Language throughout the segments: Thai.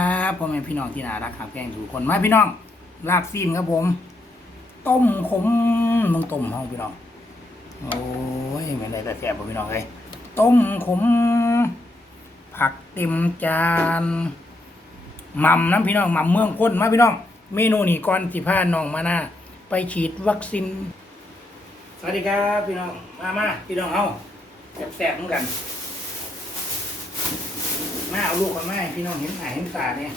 ครับพ่อแม่พี่น้องที่น่ารักครับแกงทุกคนมาพี่น้องลาบซีนครับผม ต้มขมมึงต้มเฮาพี่น้อง โอ้ยไม่ได้แต่แซ่บบ่พี่น้องเลยต้มขม ผักเต็มจานหม่ำน้ำพี่น้องหม่ำเมืองพ้นมาพี่น้อง เมนูนี้ก่อนสิพาน้องมาหน้าไปฉีดวัคซีนสวัสดีครับพี่น้องมามาพี่น้องเอาแซ่บๆเหมือนกัน มาเอาลูกมาแม่พี่น้องเห็นหน้าเห็นตาเนี่ย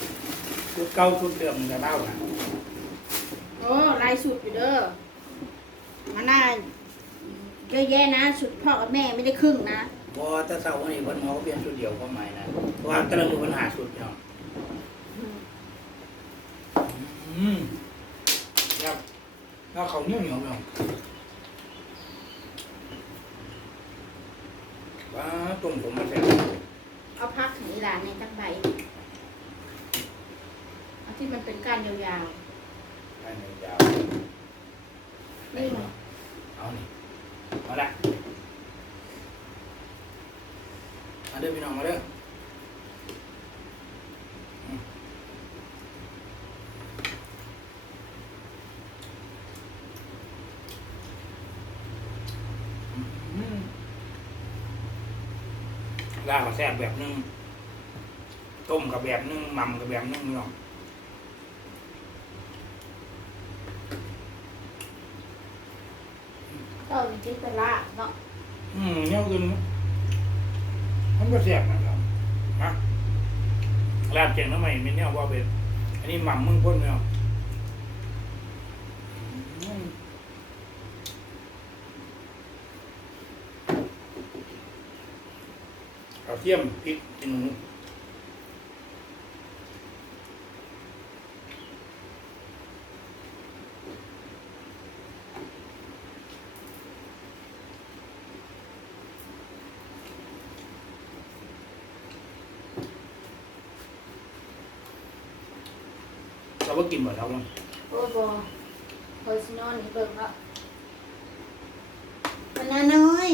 ชุดเก่าชุดเดิมจะเล่าอะโอ้ลายสุดอยู่เด้อมันน่าเยอะแยะนะ สุดพ่อกับแม่ไม่ได้ครึ่งนะพอถ้าเศร้าวันนี้วันหมอก็เปลี่ยนชุดเดียวก็ไม่นะเพราะว่าแต่ละมือปัญหาชุดพี่น้องอืมครับแล้วเขาเหนียวเหนียวพี่น้องว้าต้มผมมาแซ่บ เอาพักถึงอีหลานในจักใบเอาที่มันเป็นก้านยาว ได้ไหมยาว ๆ นี่มัน เอานี่มาละมาเด้อพี่น้องมาเด้อลาบแซ่บแบบนึง ต้มกับแบบนึงหม่ำกับแบบนึงพี่น้องก็มีจิตละเนาะ อืมเนี่ยอื่น มันก็เสียบนะครับฮะลาบเจียงทำไมมีเนี่ยว่าเป็น อันนี้หม่ำมึงพ่นเนี่ยเอาเทียมพริกกิน หนูเราก็กินหมดแล้วมั้งโอ้ยบอคอยสินอนนี่เบิ่งละมันน่าน้อย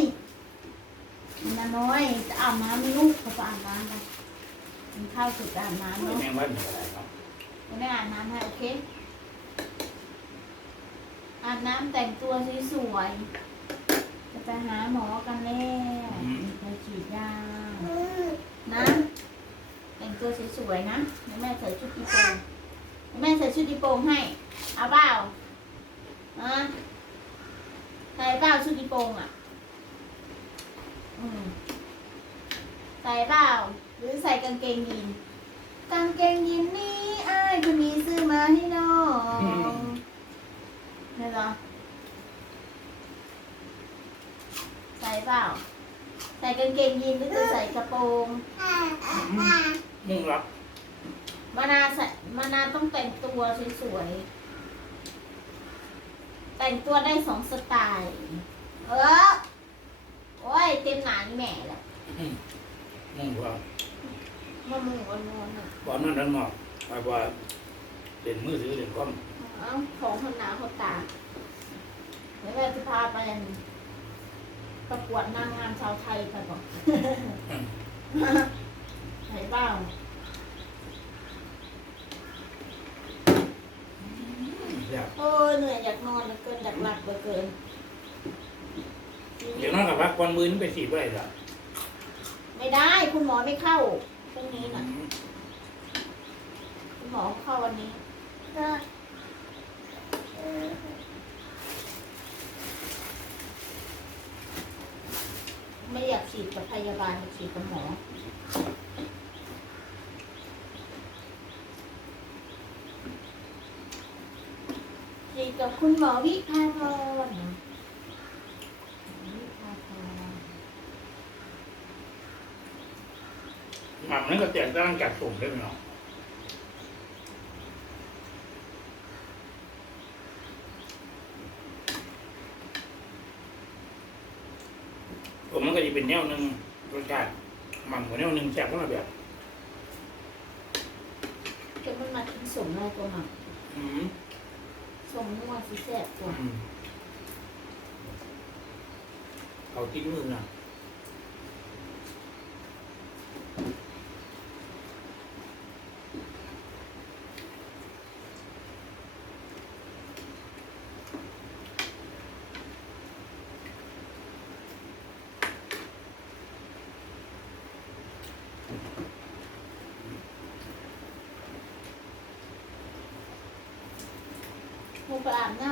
มันน่าน้อยจะอาบน้ำมีลูกเขาจะอาบน้ำไปกินข้าวสุดอาบน้ำไม่เนาะแม่งว่ามีอะไรเนาะไม่ได้อาบน้ำให้โอเค อาบน้ำแต่งตัวสวยๆจะไปหาหมอกันแล้วไปฉีดยานะ แต่งตัวสวยๆนะเดี๋ยวแม่ใส่ชุดอีโปงเดี๋ยว แม่ใส่ชุดอีโปงให้ เอาเปล่านะใส่เปล่าชุดอีโปงอะ อืมใส่เปล่าหรือใส่กางเกงยีนกางเกงยีนนี้อ้ายคนนี้ซื้อมาให้น้องเนี่ยเหรอใส่เปล่าใส่กางเกงยีนหรือจะใส่กระโปรงมึงรับ มานาใส่มานาต้องแต่งตัวสวยๆ แต่งตัวได้สองสไตล์ เออ โอ้ย เต็มหนานี่แม่แหละมึงว่าว่ามึงอ่อนๆอะบอลนั่นนั่นหมอกไปว่าเล่นมือถือเล่นคอมเอาของคนหนาคนตาเดี๋ยวแม่จะพาไปประกวดนางงามชาวไทยไปบอก ไหนเปล่ อยากโอ้ยเหนื่อยอยากนอนเหลือเกินอยากหลับเหลือเกินเดี๋ยวนั่งกับพักวันมือนี่ไปฉีดไว้เหรอไม่ได้คุณหมอไม่เข้าพรุ่งนี้นะคุณหมอเข้าวันนี้ไม่อยากฉีดกับพยาบาลอยากฉีดกับหมอ ฉีดกับ คุณหมอวิภาพรวิภาพรหม่ำนั้นก็แตกต่างจากส่งได้ไหมเนาะผมมันก็จะเป็นแนวหนึ่งรสชาติหม่ำกับแนวหนึ่งแซ่บคนละแบบจะมันมากินสมอะไรตัวหมักอืม สมนัวสิแซ่บกว่าเขากินมือนะกระูไปอาบน้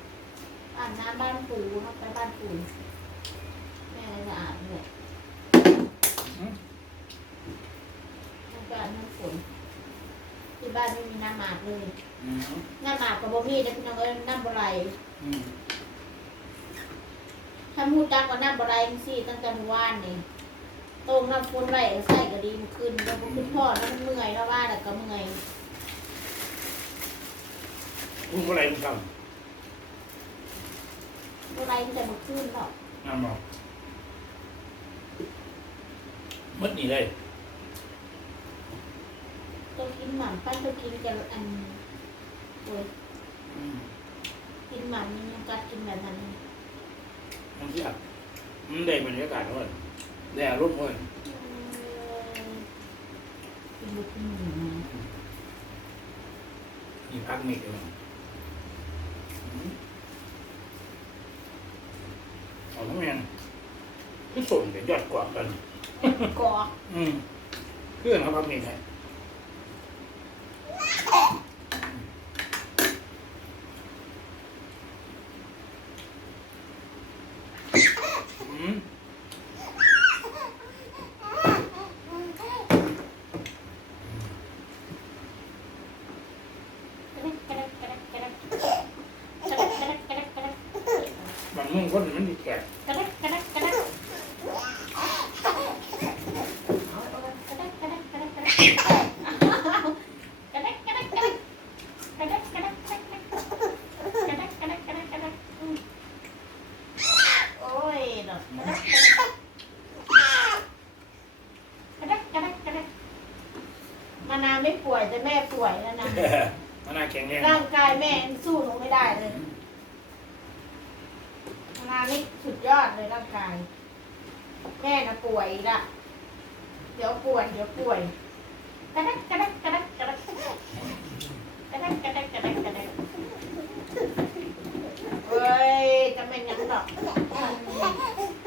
ำอาบน้ำบ้านปู่ครับไปบ้านปู่แม่จะอาบเลยครูไปอาบน้ำฝนที่บ้านไม่มีน้ำอาบเลยน้ำอาบกับบ่มีนะพี่น้องเอ้ยน้ำบ่ไหถ้ามูจักก็น้ำบ่ไหสิตั้งแต่เมื่อวานนี่ต้มน้ำฝนไว้ใส่ก็ดีขึ้นแล้วก็ขึ้นพ่อแล้วมันเมื่อยแล้วว่าแล้ก็เมื่อย มึงอะไรมึงทำอะไรมันจะมาขึ้นหรอานอกมัดนี่เลยต้กินหมันป้าต้อกินจะอันโอ้ยกินหมันมีโอกาสกินแบบนั้นมันที่อับมันได้บรรยากาศเลยได้อารมณ์เลยกินลูกกินหมูนี่พักมีกัน ส่งเดี๋ยยอดกว่ากันกออืมเพื่อนเขาพักนี่ไงบางมึงคนมันดีแก่ มานาไม่ป่วยแต่แม่ป่วยแล้วนะมันน่าแข็งแรงร่างกายแม่ยังสู้หนูไม่ได้เลยมานานี่สุดยอดเลยร่างกาย แม่น่ะป่วยอีกละเดี๋ยวป่วยเดี๋ยวป่วยกระดักกระดักกระดักกระดักกระดักกระดักกระดักกระดักกระดักเฮ้ยจะเป็นหยังดอก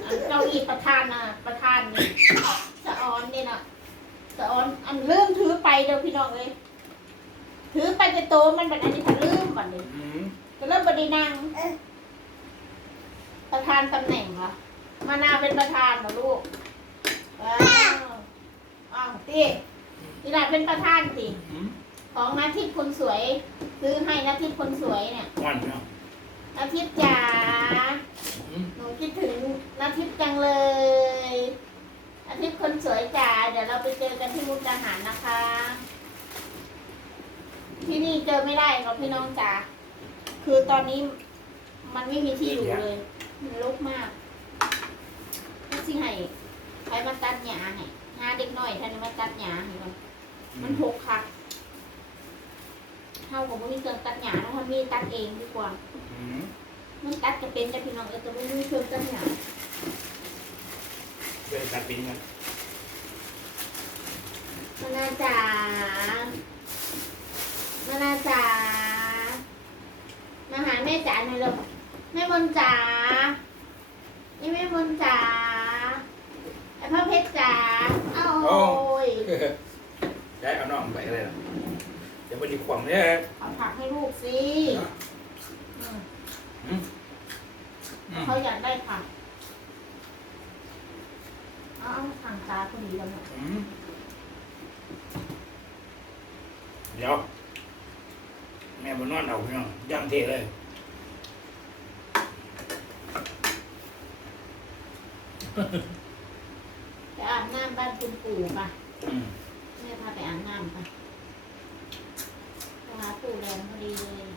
อันเก้าอี้ประธานน่ะประธานนี่สะออนนี่น่ะสะออนอันเริ่มถือ ไปเด้อพี่น้องเลยถือไปจะโตมันเป็นอันนี้ถ้าลืมบัดนี้อืมจะเริ่มบดีนางประธานตำแหน่งเหรอมานาเป็นประธานเหรอลูกว้าวอ้าวตีนี่แหละเป็นประธานสิอืมของนาทิพย์คนสวย ซื้อให้นาทิพย์คนสวยเนี่ยอ่อนเนาะนาทิพย์จ๋า อืมหนูคิดถึงนาทิพย์จังเลย นาทิพย์คนสวยจ๋าเดี๋ยวเราไปเจอกันที่มุกดาหารนะคะ ที่นี่เจอไม่ได้ครับพี่น้องจ๋าคือตอนนี้มันไม่มีที่อยู่เลย มันรกมากก็สิให้ใครมาตัดหญ้าให้หาเด็กน้อยท่านนี้มาตัดหญ้าให้มันมันหกคักเท่ากับว่ามีเครื่องตัดหญ้านะถ้ามีตัดเองดีกว่าอืมมันตัดจะเป็นจะพี่น้องเออแต่ไม่มีเครื่องตัดหญ้า เป็นตัดปิ้งกันมานาจ๋ามานาจ๋ามาหาแม่จ๋าหน่อยลูกแม่มนจ๋านี่แม่มนจ๋าไอ้พ่อเพชรจ๋าเอ้าโอ้ยได้เอาน้องไปเลยล่ะเดี๋ยวมันดีความเนี่ยเอาผักให้ลูกสิอืมอืมอืมเขาอยากได้ผัก เอาเอาถังตาพอดีแล้วเนี่ยอืมเดี๋ยว แม่บนนอนเอาพี่น้องย่างเทเลยไปอาบน้ำบ้านคุณปู่ป่ะอืมแม่พาไปอาบน้ำป่ะไปหาปู่แรมพอดีเลย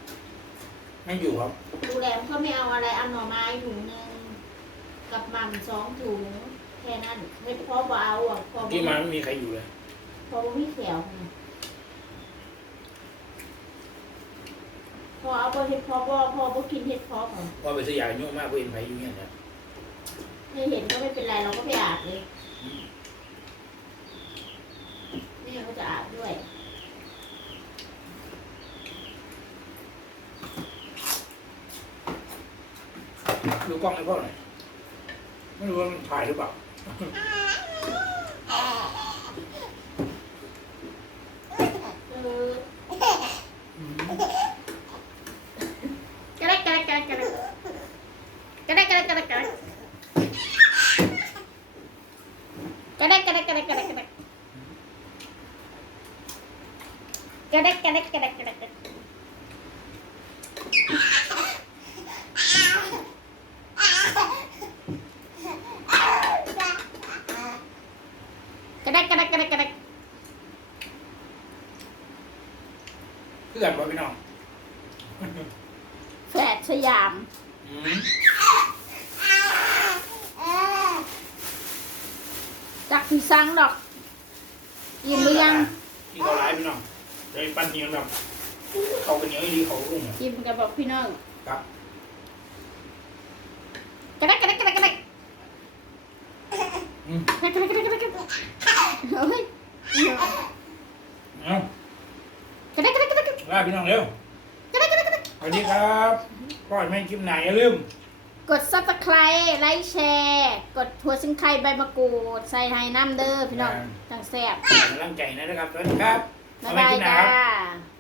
ไม่อยู่ครับ ปู่แรมก็ไม่เอาอะไรเอาหน่อไม้ถุงหนึ่งกับหม่ำสองถุง แค่นั้นไม่พอบ่เอาอะพอบ่ที่มาไม่มีใครอยู่เลย พอบ่มีเขียวไงพอเอาบ่เห็ดพอบ่พอบ่กินเห็ดพอก่อนว่าไปซื้อยาโยมมากเพื่อนไปอยู่เนี่ยนะไม่เห็นก็ไม่เป็นไรเราก็ไปอาบเลยแม่ก็จะอาบด้วยดูกล้องให้พ่อหน่อยไม่รู้ว่ามันถ่ายหรือเปล่า キャラキャラキャラキャラキャラキからキャラキャラキャラキャラからラキャラ สยามอืมจากพี่สังดอกยินหรือยังกินข้าวร้ายพี่น้องเลยปั้นเหนียวแบบเขาเป็นเหนียวอีหลีเขารุ่งอะจิ้มกับบอกพี่น้องครับกระเดกกระเดกกระเดกกระเดกอืมกระเดกกระเดกกระเดกกระเดกเฮ้ยเอากระเดกกระเดกกระเดกกระเดกลาพี่น้องเร็วกระเดกกระเดกกระเดกสวัสดีครับ ก่อนแม่งคลิปไหนอย่าลืม กด subscribe ไลค์แชร์ กดทัวซิงไข่ใบมะกรูด ใส่ไฮน้ำเด้อพี่น้องจังแซ่บกำลังใจนะครับสวัสดีครับบ๊ายเอไว้บายคลิปหน้จ้าครับ